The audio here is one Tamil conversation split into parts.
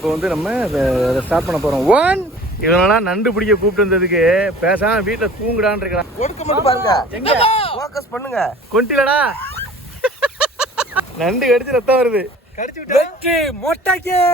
இப்போ வந்து நம்ம அதை ஸ்டார்ட் பண்ண போகிறோம். ஒன் இவனெல்லாம் நண்டு பிடிக்க கூப்பிட்டு வந்ததுக்கு பேசாம வீட்டில் தூங்குடான்னு இருக்கிறான். கொடுக்க மட்டும் பாருங்க, எங்க ஃபோக்கஸ் பண்ணுங்க. கொண்டிலடா நண்டு கடிச்சு ரத்தம் வருது. கடிச்சு விட்டு மொட்டைக்கே.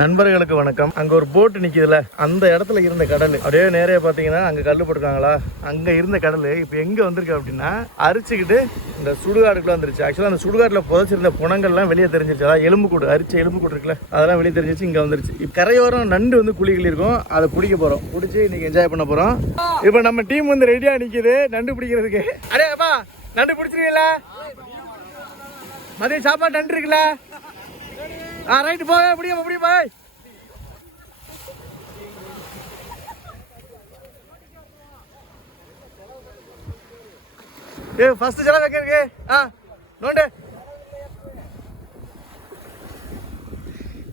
நண்பர்களுக்கு வணக்கம். அங்க ஒரு போட்டு நிக்குதுல, அந்த இடத்துல இருந்த கடல் அப்படியே நேரே பாத்தீங்கன்னா அங்க கல்லு போட்டுருக்காங்களா, அங்க இருந்த கடல் இப்ப எங்க வந்திருக்கு அப்படின்னா அரிச்சுக்கிட்டு இந்த சுடுகாடுக்குள்ள வந்துருச்சு. ஆக்சுவலா அந்த சுடுகாட்டுல புதைச்சிருந்த புணங்கள்லாம் வெளியே தெரிஞ்சிருச்சு. அதாவது எலும்பு கூடு, அரிச்ச எலும்பு கூடு இருக்குல்ல, அதெல்லாம் வெளியே தெரிஞ்சிச்சு. இங்க வந்துருச்சு. கரையோரம் நண்டு வந்து குழிகள் இருக்கும், அதை பிடிக்க போறோம். பிடிச்சி இன்னைக்கு என்ஜாய் பண்ண போறோம். இப்ப நம்ம டீம் வந்து ரெடியா நிக்குது நண்டு பிடிக்கிறதுக்கு. அரே அப்பா நண்டு பிடிச்சிருக்கீங்களா? மதியம் சாப்பாடு நண்டு இருக்குல்ல? ரைட்டு போய் முடியும் முடியும் போய். ஃபர்ஸ்ட் செலவு வைக்க இருக்கு. நோண்டு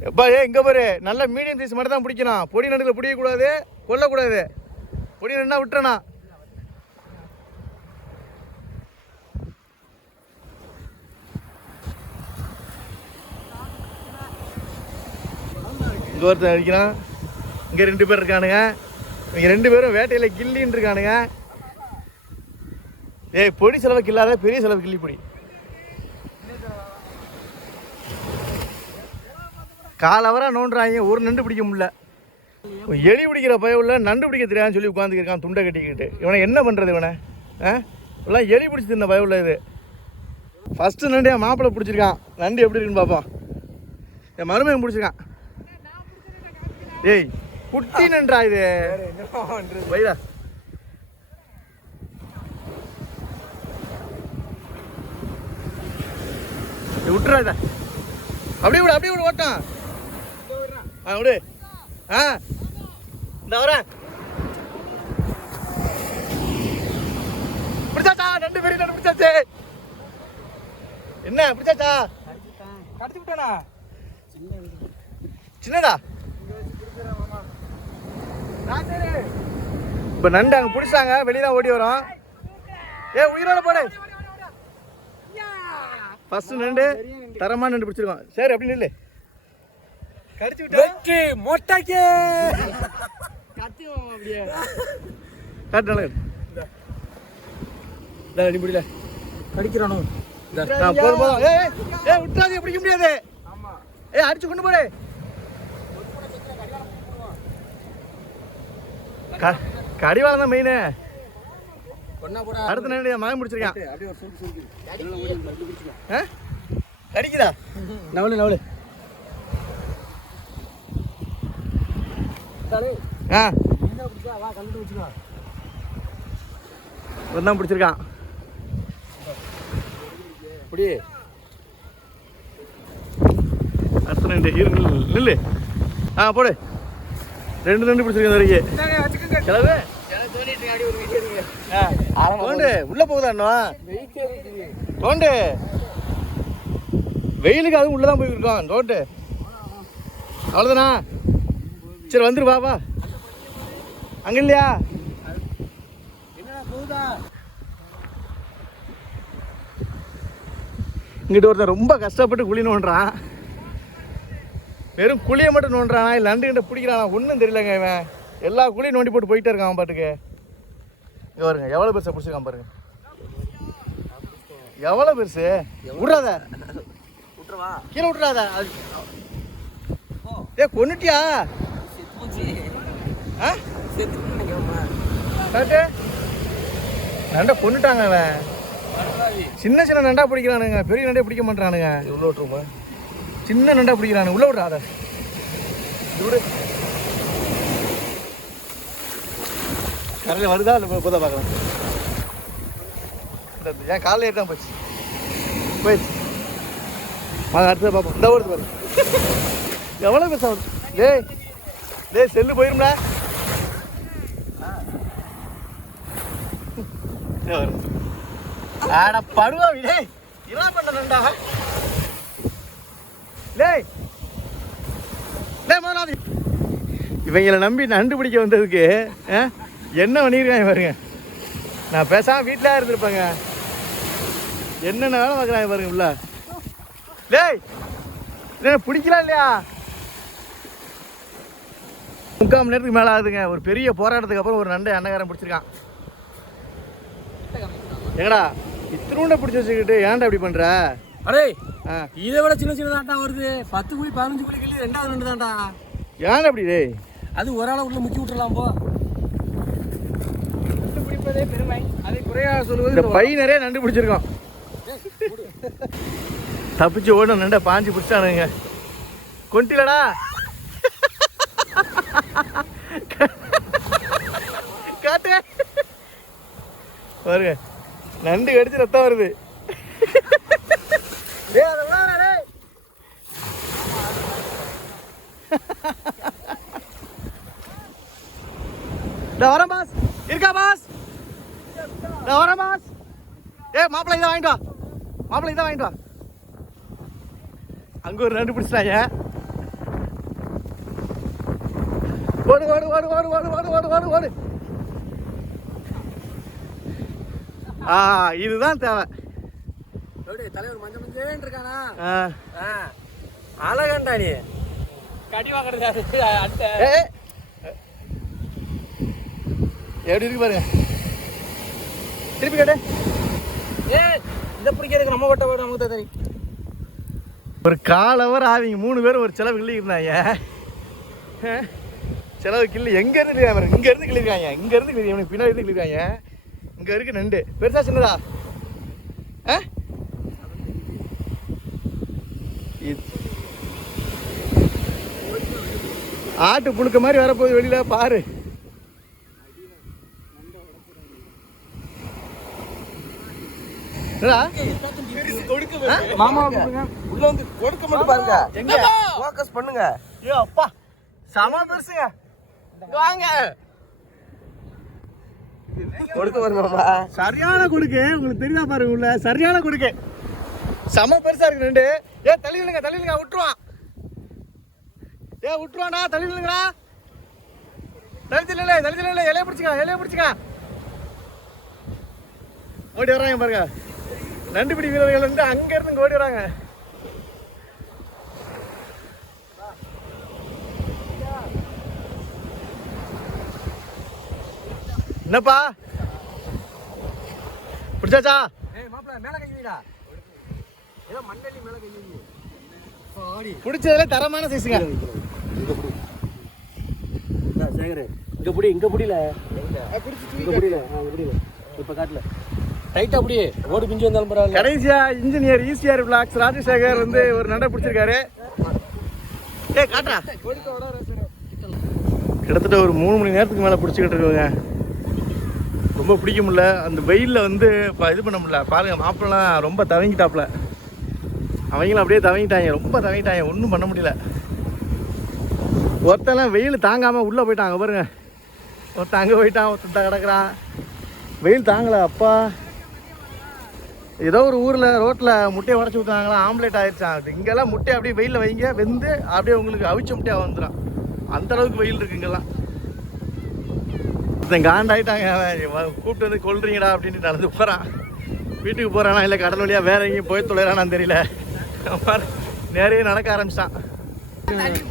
எப்பா. இங்க பாரு, நல்ல மீடியம் சைஸ் மட்டும் தான் பிடிக்கணும். பொடி நண்டுல பிடிக்கக்கூடாது, கொல்லக்கூடாது. பொடி நண்டுனா விட்டுறனா. இங்கே ஒருத்தர் அடிக்கிறான். இங்கே 2 பேர் இருக்கானுங்க. இங்கே 2 பேரும் வேட்டையில் கில்லின்னு இருக்கானுங்க. பொடி செலவுக்கு இல்லாத பெரிய செலவு கிள்ளி பொடி. காலவராக நோண்டுறாங்க, ஒரு நண்டு பிடிக்க முடியல. எலி பிடிக்கிற பயவுள்ள நண்டு பிடிக்க தெரியாதுன்னு சொல்லி உட்காந்துக்கிருக்கான் துண்டை கட்டிக்கிட்டு. இவனை என்ன பண்ணுறது? இவனை எல்லாம் எலி பிடிச்சி தின்ன பயவுள்ள இது. ஃபஸ்ட்டு நண்டு என் மாப்பிள்ளை பிடிச்சிருக்கான். நண்டு எப்படி இருக்குன்னு பார்ப்போம். என் மருமையன் பிடிச்சிருக்கான். ஏய் குட்டி நன்றா இது. வைடா விட்டுறா. அப்படியே விடு, அப்படியே விடு. ஓட்டான் விடு. இந்த வரேன். பிடிச்சாச்சா? 2 பேரும் நண்டு பிடிச்சாச்சு. என்ன பிடிச்சாச்சா? கடிச்சு விட்டானா? சின்னதா? இப்ப நண்டு அங்க பிடிச்சாங்க, வெளியதான் ஓடி வரோம். உயிரோட போடு. ஃபர்ஸ்ட் நண்டு தரமான நண்டு பிடிச்சிருக்கோம். சரி அப்படி நில்லு. கடிச்சு விட்டு மொட்டைக்கே. அப்படியே காட்டு. நல்லா நீ முடியல கடிக்கிறானோ? போதும் போதும். விட்டுறாதீங்க, பிடிக்க முடியாது. அடிச்சு கொண்டு போடு. கடிவாளம் தான் மெயின். அடுத்த நேரம் மகன் முடிச்சிருக்கான். கடிக்குதா? நவலு நவலு. தான் பிடிச்சிருக்கான். அடுத்த நண்டு நில்லு. போடு. 2 நண்டு பிடிச்சிருக்கேன் வரைக்கும். கிளவு தோண்டு உள்ள போகுதா? தோண்டு வெயிலுக்கு அதுவும் உள்ளதான் போயிருக்கோம். தோண்டு அவ்வளோதானா? சரி வந்துரு. வா அங்க இல்லையா? இங்கிட்ட ஒருத்தன் ரொம்ப கஷ்டப்பட்டு குழி நோண்டுறான். வெறும் குழியை மட்டும் நோண்டுறானா இல்லை நண்டு கிட்ட பிடிக்கிறானா ஒன்றும் தெரியலங்க. இவன் எல்லா குழியும் நோண்டி போட்டு போயிட்டே இருக்கான் பாட்டுக்கு. இங்கே பாருங்க எவ்வளோ பெருசாக பிடிச்சிருக்கான் பாருங்க. எவ்வளோ பெருசு. விட்றாத, கீழே விட்றாத. கொன்னுட்டியா? நண்டை கொன்னுட்டாங்க. அவன் சின்ன சின்ன நண்டா பிடிக்கிறானுங்க, பெரிய நண்டே பிடிக்க மாட்டானுங்க. உள்ள விட்டுருமா? சின்ன நண்டா பிடிக்கிறானு. உள்ள விட்றாத. விடு. கரையில் வருதா இல்லை போதா பார்க்கலாம். ஏன் காலையில் ஏற்றான் போச்சு. போயிடுச்சு. அடுத்தது பார்ப்போம். இந்த வருது பாரு. எவ்வளோ பேச வருது. செல்லு போயிரும்ல. ஆட படுவா. என்ன பண்ண நண்டா? இவங்களை நம்பி நண்டு பிடிக்க வந்ததுக்கு என்ன பண்ணியிருக்காங்க பாருங்க. நான் பேசாம வீட்டில் என்னென்ன வேலை பார்க்குறாங்க பாருங்க. உள்ள பிடிக்கலாம் இல்லையா? 3/4 மணி நேரத்துக்கு மேலே ஆகுதுங்க. ஒரு பெரிய போராட்டத்துக்கு அப்புறம் ஒரு நண்டை அன்னகாரம் பிடிச்சிருக்கான். எங்கடா இத்தினூண்ட பிடிச்சி வச்சுக்கிட்டு ஏன்டா இப்படி பண்ற? அடே இதை விட சின்ன சின்னதாண்டா வருது. 10 குழி 15 குழி கிளி 2வது நண்டு தான்டா. ஏன்டா அப்படி டேய்? அது ஒரு ஆளை உள்ள முக்கி விட்டுறலாம் போ. நண்டு பிடிப்பதே பெருமை, அதை குறையாக சொல்லுவது. இந்த பை நிறைய நண்டு பிடிச்சிருக்கோம். தப்பிச்சு ஓடும் நண்டை பாஞ்சு பிடிச்சானுங்க. கொண்டிலடா காட்டு பாருங்க, நண்டு கடிச்சு ரத்தம் வருது. வரேன் பாஸ். இருக்கா பாஸ்? வரேன் பாஸ். மாப்பிள்ளை இதை வாங்கிட்டு வா. மாப்பிள்ளை இதை வாங்கிட்டு வா. அங்க ஒரு நண்டு பிடிச்சிட்டாங்க. ஓடு ஓடு ஓடு ஓடு ஓடு ஓடு ஓடு ஓடு ஓடு. இதுதான் தேவை. தலைவர் மஞ்சள் மஞ்சள் இருக்கானா? அழகாண்டா நீ. கடி வாங்குறது எப்படி இருக்கு பாருங்க. திருப்பி கேட்டு இதை பிடிக்கிறதுக்கு நம்ம வட்ட நமக்கு தான் தெரியும். ஒரு காலவர் ஆவிங்க 3 பேரும் ஒரு செலவு கிள்ளி இருந்தாங்க. செலவு கிள்ளி எங்கேருந்து கிள்ளிருக்காங்க? இங்கேருந்து கிள்ளிருக்காங்க. இங்கேருந்து கிள்ளி பின்னாடி இருந்து கிள்ளிருக்காங்க. இங்கே இருக்கு நண்டு. பெருசா சின்னதா? ஆட்டு புழுக்க மாதிரி வரப்போகுது வெளியில பாரு. மாமா உள்ள வந்து கொடுக்க மட்டும் பாருங்க. எங்க ஃபோக்கஸ் பண்ணுங்க. ஐயோ அப்பா சம பெருசுங்க. வாங்க கொடுக்க வருமாமா. சரியான கொடுக்கு. உங்களுக்கு தெரியுதா பாருங்க, உள்ள சரியான கொடுக்கு. சம பெருசா இருக்கு நண்டு. தள்ளிடுங்க தள்ளிடுங்க, விட்டுருவான். விட்டுருவானா? தள்ளிடுங்களா? தள்ளிச்சில்ல தள்ளிச்சில்ல. இலைய பிடிச்சிக்கா இலைய பிடிச்சிக்கா. ஓடி வர்றாங்க பாருங்க. நண்டுபிடி வீரர்கள் வந்து அங்க இருந்து இங்க ஓடி வராங்க. என்னப்பா பிடிச்சாச்சா? மாப்பிள்ள மேல கை வைடா. ஏதோ மண்ணடி மேல கை வை. பிடிச்சதுல தரமான சைஸுங்க. சேகரே இங்க புடி. இங்க புடில. இங்க புடில. இங்க புடில. இப்ப காட்டல. டைட்டா புடி. ஓடு பிஞ்சு வந்தாலும் பரவாயில்ல. கடைசியா இன்ஜினியர் ஈசிஆர் பிளாக்ஸ் ராஜசேகர் வந்து ஒரு நண்டை பிடிச்சிருக்காரு. காட்டா கிட்டத்தட்ட ஒரு 3 மணி நேரத்துக்கு மேல பிடிச்சிக்கிட்டு இருக்குங்க. ரொம்ப பிடிக்க முடியல. அந்த வெயிலில் வந்து இப்போ இது பண்ண முடியல. பாருங்கள், மாப்பிள்ளலாம் ரொம்ப தவங்கிட்டாப்புல. அவங்களும் அப்படியே தவங்கிட்டாங்க, ரொம்ப தவங்கிட்டாங்க. ஒன்றும் பண்ண முடியல. ஒருத்தெல்லாம் வெயில் தாங்காமல் உள்ளே போயிட்டாங்க பாருங்க. ஒருத்தன் அங்கே போயிட்டான், ஒருத்தன் கிடக்குறான். வெயில் தாங்கலை அப்பா. ஏதோ ஒரு ஊரில் ரோட்டில் முட்டையை உடச்சி ஊற்றுனாங்களா, ஆம்லேட் ஆயிடுச்சான். அது இங்கெல்லாம் முட்டையை அப்படியே வெயிலில் வைங்க, வெந்து அப்படியே உங்களுக்கு அவிச்ச முட்டையாக வந்துடும். அந்தளவுக்கு வெயில் இருக்குது இங்கெல்லாம். காண்டாயிட்டாங்க. கூப்பிட்டு வந்து கொள்றீங்கடா அப்படின்ட்டு நடந்து போகிறான். வீட்டுக்கு போகிறானா இல்லை கடல் வழியாக வேற எங்கேயும் போய் தொலைறானான்னு தெரியல. நிறைய நடக்க ஆரம்பிச்சான்.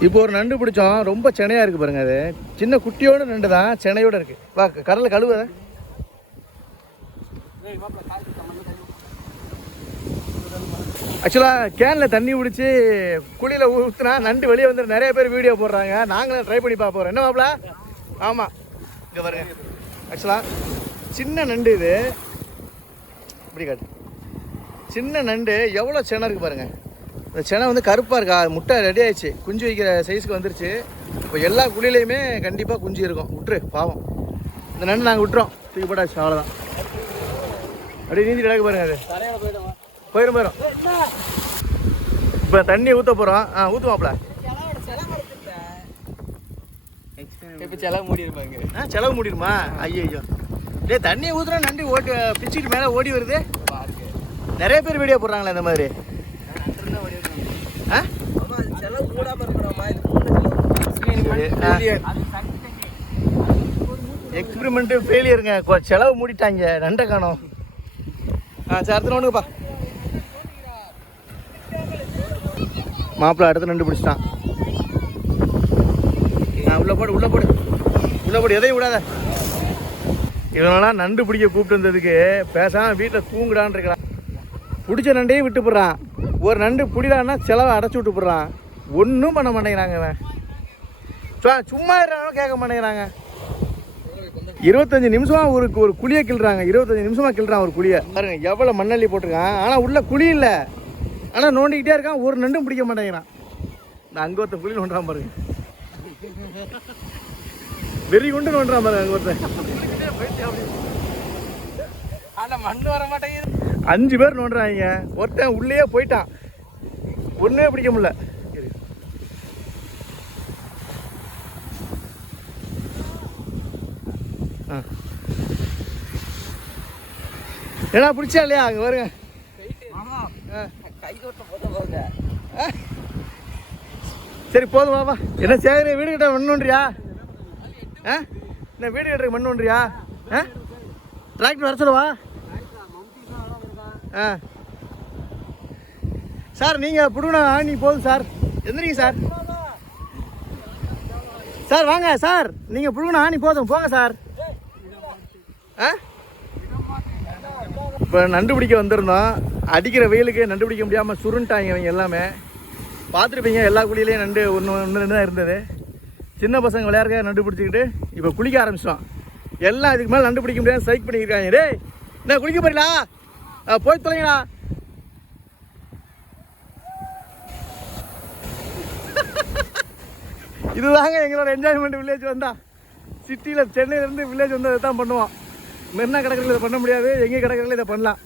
இப்போ ஒரு நண்டு பிடிச்சோம். ரொம்ப செனையாக இருக்குது பாருங்க. அது சின்ன குட்டியோட நண்டு தான், செனையோடு இருக்குது. வா கடலில் கழுவ. ஆக்சுவலாக கேனில் தண்ணி பிடிச்சி குழியில் ஊற்றுனா நண்டு வெளியே வந்து நிறைய பேர் வீடியோ போடுறாங்க. நாங்களும் ட்ரை பண்ணி பார்ப்போம். என்ன மாப்பிள? ஆமாம், இங்கே பாருங்க. ஆக்சுவலாக சின்ன நண்டு இது. இப்படி காட்டு. சின்ன நண்டு எவ்வளோ செனை இருக்குது பாருங்கள். இந்த செனை வந்து கருப்பாக இருக்கா. முட்டை ரெடி ஆயிடுச்சு, குஞ்சு வைக்கிற சைஸுக்கு வந்துருச்சு. இப்போ எல்லா குழியிலையுமே கண்டிப்பாக குஞ்சு இருக்கும். விட்டுரு பாவம். இந்த நண்டு நாங்கள் விட்டுறோம், தூக்கி போட்டாச்சு. அவ்வளோதான். அப்படியே நீந்தி கிடக்கு பாருங்க. அது போயிடும் போயிடும். இப்போ தண்ணி ஊற்ற போகிறோம். ஊற்றுவாப்ல. இப்போ செலவு மூடி இருப்பாங்க. செலவு மூடிடுமா? ஐயோ தண்ணியை ஊற்றுனா நண்டு ஓட்டு பிச்சுட்டு மேலே ஓடி வருது. நிறைய பேர் வீடியோ போடுறாங்களே இந்த மாதிரி. எக்ஸ்பிரிமெண்ட் ஃபெயிலியருங்க. செலவு மூடிட்டாங்க, நண்டை காணோம். சரி, அடுத்த ஒன்றுப்பா. மாப்பிள்ளை அடுத்து நண்டு பிடிச்சிட்டான். உள்ள போடு உள்ள போடு உள்ள போடு, எதையும் விடாத. இவனெல்லாம் நண்டு பிடிக்க கூப்பிட்டு வந்ததுக்கு பேசாமல் வீட்டில் தூங்குடான்னு இருக்கிறான். பிடிச்ச நண்டையும் விட்டு போடுறான். ஒரு நண்டு பிடிலான்னா செலவை அடைச்சி விட்டு போடுறான். ஒன்றும் பண்ண மாட்டேங்கிறாங்க. இவன் சும்மா இருக்கிறாலும் கேட்க மாட்டேங்கிறாங்க. 25 நிமிஷமாக ஒரு குழியை கிள்றாங்க. 25 நிமிஷமாக கிள்றான் ஒரு குழியை. பாருங்க எவ்வளோ மண்ணள்ளி போட்டிருக்கான். ஆனால் உள்ள குழி இல்லை, ஆனால் நோண்டிக்கிட்டே இருக்கான். ஒரு நண்டும் பிடிக்க மாட்டேங்கிறான். இந்த அங்கே ஒருத்தன் குழி நோண்டுறான் பாருங்க. வெறி கொண்டு நோண்டுறான் பாருங்க அங்கே ஒருத்தன். மண்ணு வர மாட்டேங்குது. 5 பேர் நோண்டுறாங்க. ஒருத்தன் உள்ளே போயிட்டான். ஒன்றுமே பிடிக்க முடியல. ஏன்னா பிடிச்சா இல்லையா அங்கே வருங்க. சரி போதும் வாப்பா. என்ன சேகரி வீடு கிட்ட மண் ஒன்றியா? என்ன வீடு கட்டுறதுக்கு மண் ஒன்றியா? டிராக்டர் வர சொல்லவா? சார் நீங்கள் பிடுங்கண்ணா நீ போதும் சார். எந்திரிங்க சார். சார் வாங்க சார், நீங்கள் பிடுங்கண்ணா நீ போதும் போங்க சார். இப்போ நண்டு பிடிக்க வந்திருந்தோம். அடிக்கிற வெயிலுக்கு நண்டு பிடிக்க முடியாமல் சுருண்டாங்க இவங்க எல்லாமே. பார்த்துருப்பீங்க எல்லா குழியிலையும் நண்டு ஒன்று தான் இருந்தது. சின்ன பசங்க விளையாடுற நண்டு பிடிச்சிக்கிட்டு இப்போ குளிக்க ஆரம்பிச்சிட்டோம். எல்லாம் இதுக்கு மேலே நண்டு பிடிக்க முடியாது சைக் பண்ணியிருக்காங்க. டேய் என்ன குளிக்க போறீங்களா? போய் தொலைங்கடா. இதுதாங்க எங்களோட என்ஜாய்மெண்ட். வில்லேஜ் வந்தா சிட்டியில் சென்னையிலேருந்து வில்லேஜ் வந்து இதை தான் பண்ணுவோம். மெரினா கடற்கரையில் இதை பண்ண முடியாது, எங்கே கடற்கரையில் இதை பண்ணலாம்.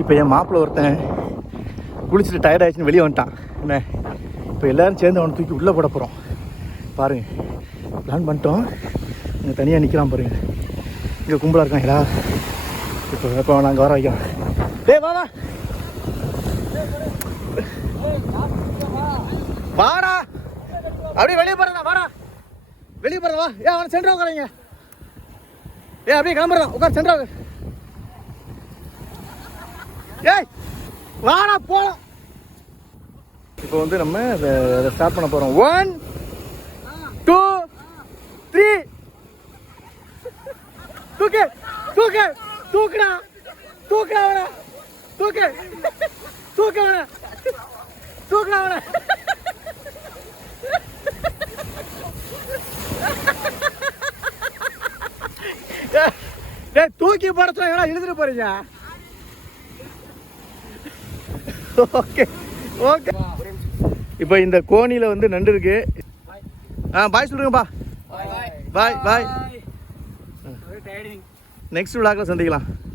இப்போ என் மாப்பிள்ளை ஒருத்தன் குளிச்சுட்டு டயர்ட் ஆயிடுச்சுன்னு வெளியே வந்துட்டான். என்ன இப்போ எல்லோரும் சேர்ந்து அவனை தூக்கி உள்ளே போட போகிறோம். பாருங்கள் பிளான் பண்ணிட்டோம். இங்கே தனியாக நிற்கிறான் பாருங்கள். இங்கே கும்பலாக இருக்காங்களா? இப்போ நாங்கள் வர வைக்கிறோம். டேய் வா வாடா, அப்படியே வெளியே போகிறதா வாடா, வெளியே போகிறதா வா. அவனை சென்டர் உட்காரங்க. அப்படியே கிளம்புறதா உட்கார் சென்டர். ஏய் வாடா போலாம். இப்போ வந்து நம்ம அதை ஸ்டார்ட் பண்ண போகிறோம். 1 2 3. தூக்கு தூக்கு தூக்குடா தூக்குடா அவனை தூக்கு தூக்கு அவனை தூக்குடா அவனை. தூக்கி படத்துல எவ்வளோ எழுதிட்டு போறீங்க? Okay okay. இப்போ இந்த கோணியில் வந்து நண்டு இருக்கு. பாய் சொல்லுங்கப்பா. பாய் பாய். நெக்ஸ்ட் விழாக்கில் சந்திக்கலாம்.